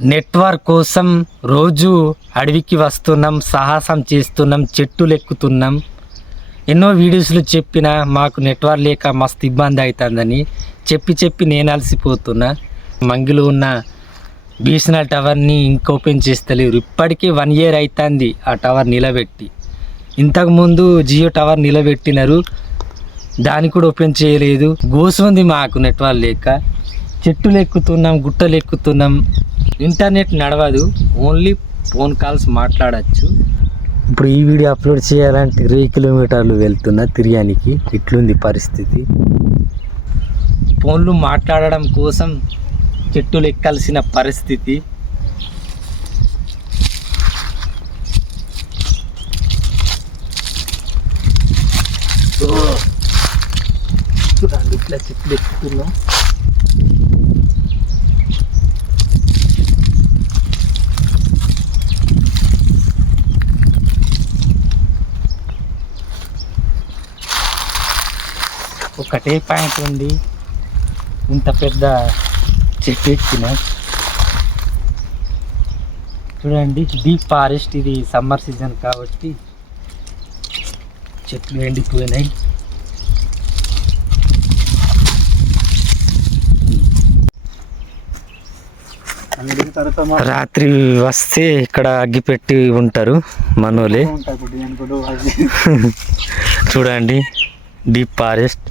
Network కోసం రోజు అడవికి వస్తున్నాం సాహసం చేస్తున్నాం చెట్టులు ఎక్కుతున్నాం ఎన్నో వీడియోస్లు చెప్పిన మాకు నెట్వర్క్ లేక మస్తు ఇబ్బంది అవుతుందని చెప్పి చెప్పి నేను అలసిపోతున్నా. మంగిలో ఉన్న బీఎస్ఎన్ఎల్ టవర్ని ఇంక ఓపెన్ చేస్తలేరు. ఇప్పటికీ వన్ ఇయర్ అవుతుంది ఆ టవర్ నిలబెట్టి. ఇంతకుముందు జియో టవర్ నిలబెట్టినారు. దాన్ని కూడా ఓపెన్ చేయలేదు. గోసుంది మాకు నెట్వర్క్ లేక. చెట్టులు ఎక్కుతున్నాం గుట్టలు ఎక్కుతున్నాం ఇంటర్నెట్ నడవదు ఓన్లీ ఫోన్ కాల్స్ మాట్లాడచ్చు. ఇప్పుడు ఈ వీడియో అప్లోడ్ చేయాలంటే ఇరవై కిలోమీటర్లు వెళ్తున్నా తిరిగానికి ఇట్లుంది పరిస్థితి. ఫోన్లు మాట్లాడడం కోసం చెట్టులు ఎక్కాల్సిన పరిస్థితి. చూడండి ఇట్లా చెట్లు ఎక్కుతున్నాం ఒకటే పాయింట్ ఉంది. ఇంత పెద్ద చెట్టు ఎక్కిన. చూడండి డీప్ ఫారెస్ట్ ఇది సమ్మర్ సీజన్ కాబట్టి చెట్లు ఎండిపోయినాయి. రాత్రి వస్తే ఇక్కడ అగ్గిపెట్టి ఉంటారు మనోలే. చూడండి డీప్ ఫారెస్ట్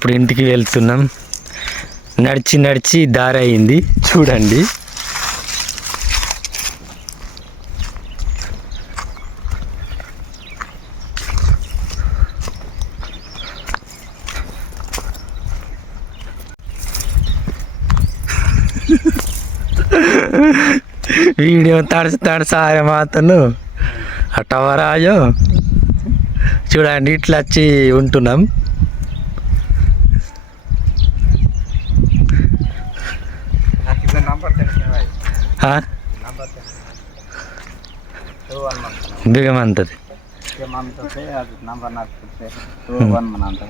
ఇప్పుడు ఇంటికి వెళ్తున్నాం. నడిచి నడిచి దారి అయింది చూడండి. వీడియో తడిసి తడిసి ఆరే మాతను. అటవరాయో చూడండి ఇట్లా వచ్చి ఉంటున్నాం. బిగమంతది వన్ అంత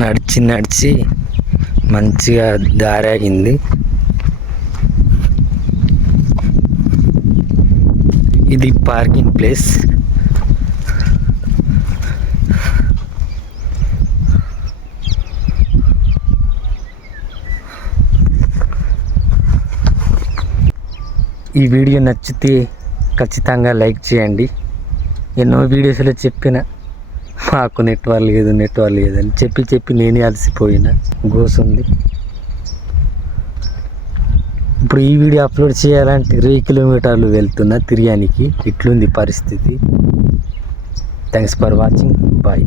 నడిచి నడిచి మంచిగా దారాగింది ఇది పార్కింగ్ ప్లేస్. ఈ వీడియో నచ్చితే ఖచ్చితంగా లైక్ చేయండి. ఎన్నో వీడియోస్లో చెప్పిన మాకు నెట్వర్క్ లేదు నెట్వర్క్ లేదని చెప్పి చెప్పి నేనే అలసిపోయిన గోసుంది. ఇప్పుడు ఈ వీడియో అప్లోడ్ చేయాలంటే ఇరవై కిలోమీటర్లు వెళ్తున్నా తిరియానికి ఇట్లుంది పరిస్థితి. Thanks for watching bye